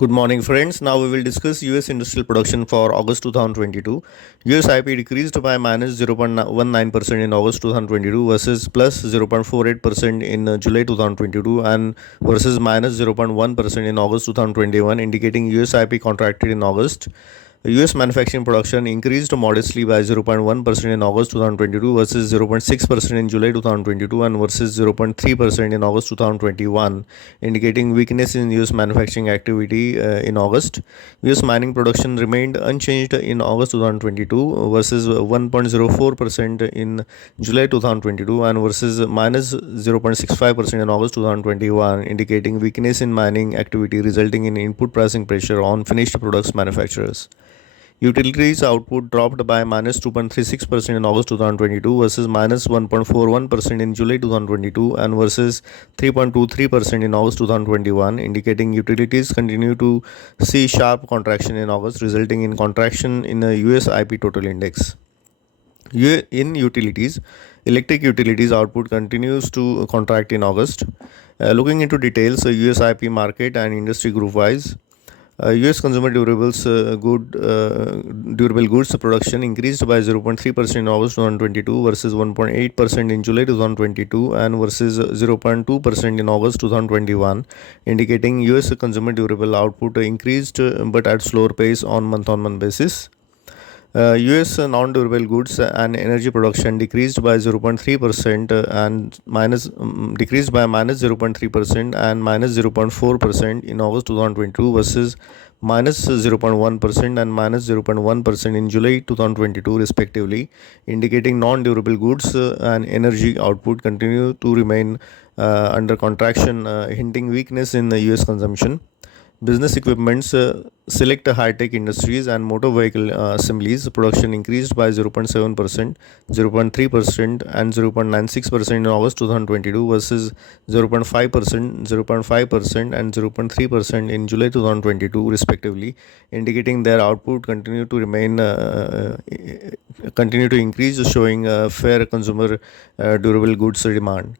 Good morning, friends. Now we will discuss US industrial production for August 2022. US IP decreased by minus 0.19% in August 2022 versus plus 0.48% in July 2022 and versus minus 0.1% in August 2021, indicating US IP contracted in August. US manufacturing production increased modestly by 0.1% in August 2022 versus 0.6% in July 2022 and versus 0.3% in August 2021, indicating weakness in US manufacturing activity in August. US mining production remained unchanged in August 2022 versus 1.04% in July 2022 and versus minus 0.65% in August 2021, indicating weakness in mining activity resulting in input pricing pressure on finished products manufacturers. Utilities output dropped by minus 2.36% in August 2022 versus minus 1.41% in July 2022 and versus 3.23% in August 2021, indicating utilities continue to see sharp contraction in August, resulting in contraction in the US IP total index. In utilities, electric utilities output continues to contract in August. Looking into details, US IP market and industry group wise. US consumer durable goods production increased by 0.3% in August 2022 versus 1.8% in July 2022 and versus 0.2% in August 2021, indicating US consumer durable output increased but at slower pace on month-on-month basis. US non-durable goods and energy production decreased by 0.3% and decreased by minus 0.3% and minus 0.4% in August 2022 versus minus 0.1% and minus 0.1% in July 2022 respectively, indicating non-durable goods and energy output continue to remain under contraction, hinting weakness in the US consumption. Business equipments, select high-tech industries and motor vehicle assemblies production increased by 0.7%, 0.3% and 0.96% in August 2022 versus 0.5%, 0.5% and 0.3% in July 2022 respectively, indicating their output continue to increase, showing fair consumer durable goods demand.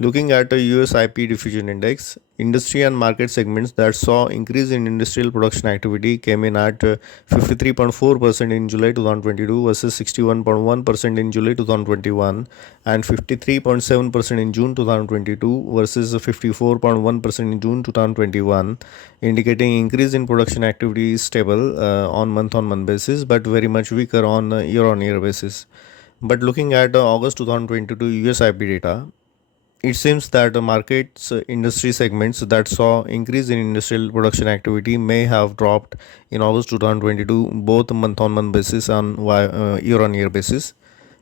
Looking at the US IP diffusion index, industry and market segments that saw increase in industrial production activity came in at 53.4% in July 2022 versus 61.1% in July 2021 and 53.7% in June 2022 versus 54.1% in June 2021, indicating increase in production activity is stable on month-on-month basis but very much weaker on year-on-year basis. But looking at August 2022 US IP data, it seems that the markets industry segments that saw increase in industrial production activity may have dropped in August 2022 both month-on-month basis and year-on-year basis.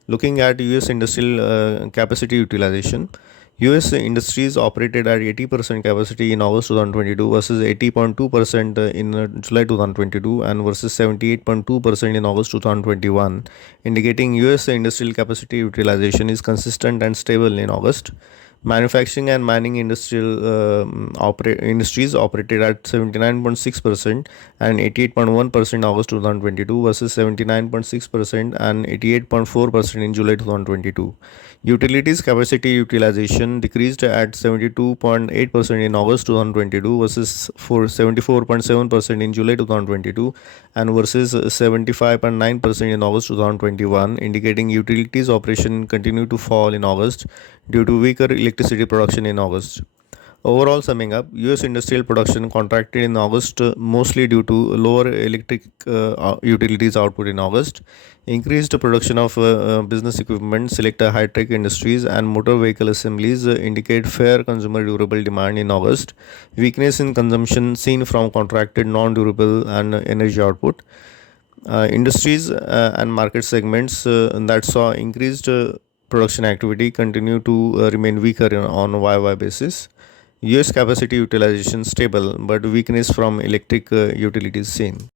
Looking at US industrial capacity utilization, US industries operated at 80% capacity in August 2022 versus 80.2% in July 2022 and versus 78.2% in August 2021, indicating US industrial capacity utilization is consistent and stable in August. Manufacturing and mining industries operated at 79.6% and 88.1% August 2022 versus 79.6% and 88.4% in July 2022. Utilities capacity utilization decreased at 72.8% in August 2022 versus 74.7% in July 2022 and versus 75.9% in August 2021, indicating utilities operation continue to fall in August due to weaker electricity production in August. Overall, summing up, US industrial production contracted in August mostly due to lower electric utilities output in August, increased production of business equipment, select high-tech industries and motor vehicle assemblies indicate fair consumer durable demand in August, weakness in consumption seen from contracted non-durable and energy output. Industries and market segments that saw increased production activity continue to remain weaker on YY basis. US capacity utilization stable but weakness from electric utilities seen.